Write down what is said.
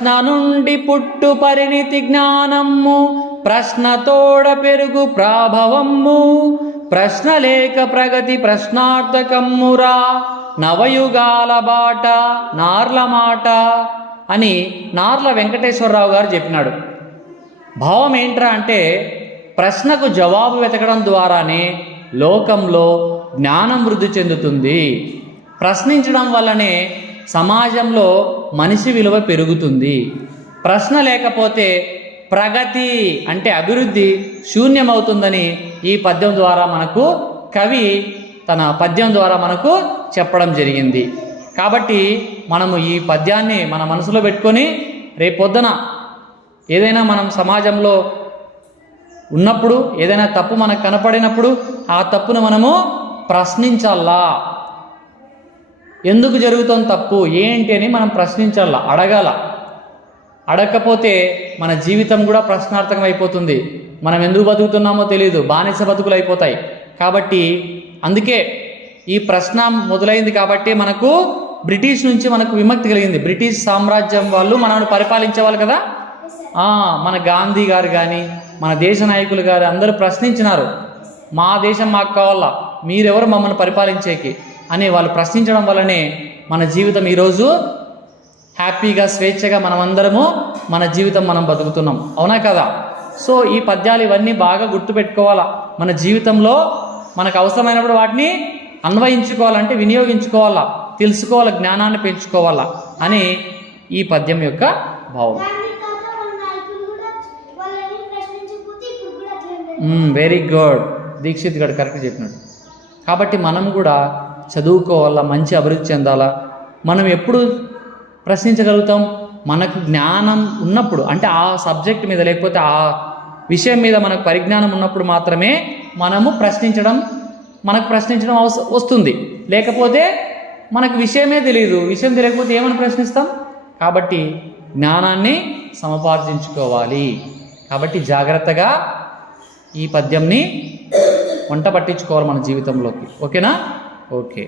ప్రశ్న నుండి పుట్టు పరిణితి జ్ఞానము ప్రశ్నతోడ పెరుగు ప్రాభవము ప్రశ్న లేక ప్రగతి ప్రశ్నార్థకమ్మురా నవయుగాల బాట నార్ల మాట అని నార్ల వెంకటేశ్వరరావు గారు చెప్పినాడు. భావం ఏంట్రా అంటే ప్రశ్నకు జవాబు వెతకడం ద్వారానే లోకంలో జ్ఞానం వృద్ధి చెందుతుంది. ప్రశ్నించడం వల్లనే సమాజంలో మనిషి విలువ పెరుగుతుంది. ప్రశ్న లేకపోతే ప్రగతి అంటే అభివృద్ధి శూన్యమవుతుందని ఈ పద్యం ద్వారా మనకు కవి తన పద్యం ద్వారా మనకు చెప్పడం జరిగింది. కాబట్టి మనము ఈ పద్యాన్ని మన మనసులో పెట్టుకొని రేపొద్దున ఏదైనా మనం సమాజంలో ఉన్నప్పుడు ఏదైనా తప్పు మనకు కనపడినప్పుడు ఆ తప్పును మనము ప్రశ్నించాలా? ఎందుకు జరుగుతుంది తప్పు? ఏంటి అని మనం ప్రశ్నించాలా? అడగాల. అడగకపోతే మన జీవితం కూడా ప్రశ్నార్థకం అయిపోతుంది. మనం ఎందుకు బతుకుతున్నామో తెలియదు బానిస బతుకులు అయిపోతాయి. కాబట్టి అందుకే ఈ ప్రశ్న మొదలైంది కాబట్టి మనకు బ్రిటిష్ నుంచి మనకు విముక్తి కలిగింది. బ్రిటిష్ సామ్రాజ్యం వాళ్ళు మనల్ని పరిపాలించే వాళ్ళు కదా? మన గాంధీ గారు కానీ మన దేశ నాయకులు గారు అందరూ ప్రశ్నించినారు. మా దేశం మాకు కావాలా? మీరెవరు మమ్మల్ని పరిపాలించేకి? అని వాళ్ళు ప్రశ్నించడం వల్లనే మన జీవితం ఈరోజు హ్యాపీగా స్వేచ్ఛగా మనమందరము మన జీవితం మనం బతుకుతున్నాం. అవునా కదా? సో ఈ పద్యాలు ఇవన్నీ బాగా గుర్తుపెట్టుకోవాలా? మన జీవితంలో మనకు అవసరమైనప్పుడు వాటిని అన్వయించుకోవాలంటే వినియోగించుకోవాలా? తెలుసుకోవాలా? జ్ఞానాన్ని పెంచుకోవాలా? అని ఈ పద్యం యొక్క భావం. వెరీ గుడ్ దీక్షిత్ గారు కరెక్ట్ చెప్పినాడు కాబట్టి మనం కూడా చదువుకోవాలా మంచి అభివృద్ధి చెందాలా? మనం ఎప్పుడు ప్రశ్నించగలుగుతాం? మనకు జ్ఞానం ఉన్నప్పుడు అంటే ఆ సబ్జెక్ట్ మీద లేకపోతే ఆ విషయం మీద మనకు పరిజ్ఞానం ఉన్నప్పుడు మాత్రమే మనము ప్రశ్నించడం మనకు ప్రశ్నించడం అవస వస్తుంది. లేకపోతే మనకు విషయమే తెలియదు విషయం తెలియకపోతే ఏమని ప్రశ్నిస్తాం? కాబట్టి జ్ఞానాన్ని సమపార్జించుకోవాలి. కాబట్టి జాగ్రత్తగా ఈ పద్యంని వంట పట్టించుకోవాలి మన జీవితంలోకి. ఓకేనా? ஓகே